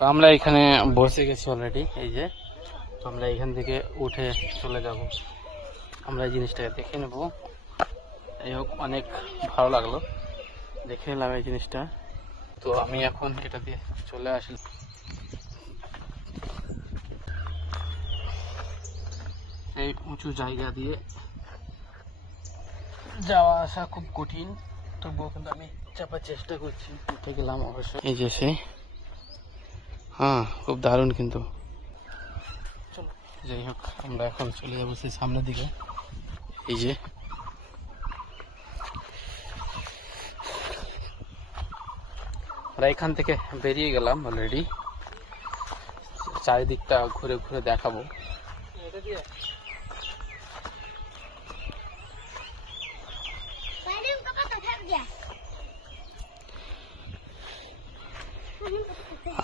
তো আমরা এখানে বসে গেছি অলরেডি, এই যে। তো আমরা এখান থেকে উঠে চলে যাব, আমরা এই জিনিসটাকে দেখে নেব। এই হোক, অনেক ভালো লাগলো দেখে নিলাম এই জিনিসটা। তো আমি এখন এটা দিয়ে চলে আসলাম। এই উঁচু জায়গা দিয়ে যাওয়া আসা খুব কঠিন, তবুও কিন্তু আমি চাপার চেষ্টা করছি। উঠে গেলাম অবশ্য, এই যে সে। হ্যাঁ, খুব দারুণ কিন্তু। চলো, যাই হোক, আমরা এখন চলে যাবো সেই সামনের দিকে। এই যে আমরা এখান থেকে বেরিয়ে গেলাম অলরেডি, চারিদিকটা ঘুরে ঘুরে দেখাবো।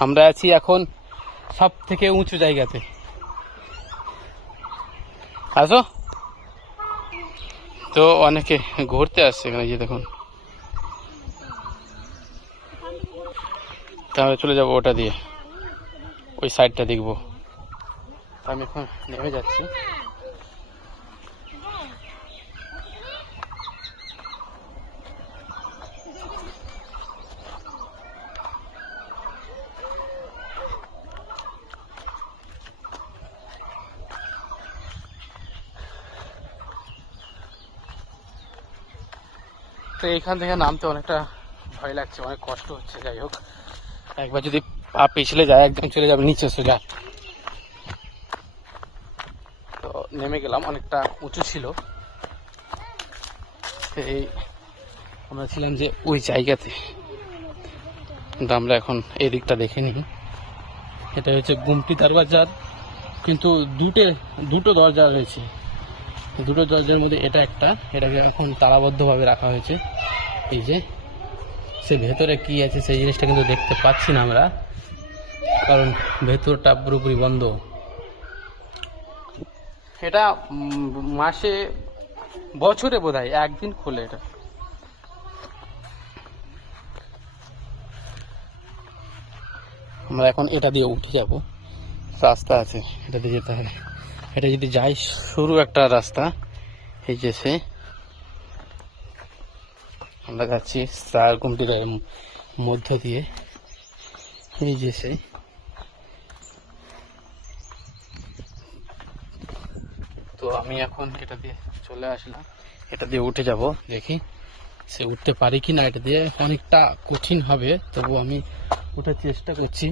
আমরা আছি এখন সব থেকে উঁচু জায়গাতে, আসো। তো অনেকে ঘুরতে আসছে এখানে, যে দেখুন। তাহলে চলে যাবো ওটা দিয়ে, ওই সাইডটা দেখবো। আমি এখন নেমে যাচ্ছি। তো এইখান থেকে নামতে অনেকটা ভয় লাগছে, অনেক কষ্ট হচ্ছে। যাই হোক, একবার যদি পা পিছলে যায় একদম চলে যাবে নিচে সোজা। তো নেমে গেলাম, অনেকটা উঁচু ছিল। এই আমরা ছিলাম যে ওই জায়গাতে, কিন্তু আমরা এখন এই দিকটা দেখে নিই। এটা হচ্ছে গুমটি দরজার, কিন্তু দুটো দরজা রয়েছে। দুটো দরজার মধ্যে এটা একটা, এটাকে এখন তালাবদ্ধভাবে রাখা হয়েছে। এই যে সে ভেতরে কি আছে সেই জিনিসটা কিন্তু দেখতে পাচ্ছি না আমরা, কারণ ভেতরটা পুরোপুরি বন্ধ। এটা বছরে বোধহয় একদিন খোলে এটা। আমরা এখন এটা দিয়ে উঠে যাব, রাস্তা আছে, এটা দিয়ে যেতে হবে। এটা যদি যাই সরু একটা রাস্তা, এই যে সে আমরা যাচ্ছি স্টার গুমটির মধ্য দিয়ে, এই যে সে। তো আমি এখন এটা দিয়ে চলে আসলাম, এটা দিয়ে উঠে যাব, দেখি সে উঠতে পারি কি না। এটা দিয়ে অনেকটা কঠিন হবে, তবু আমি ওঠার চেষ্টা করছি।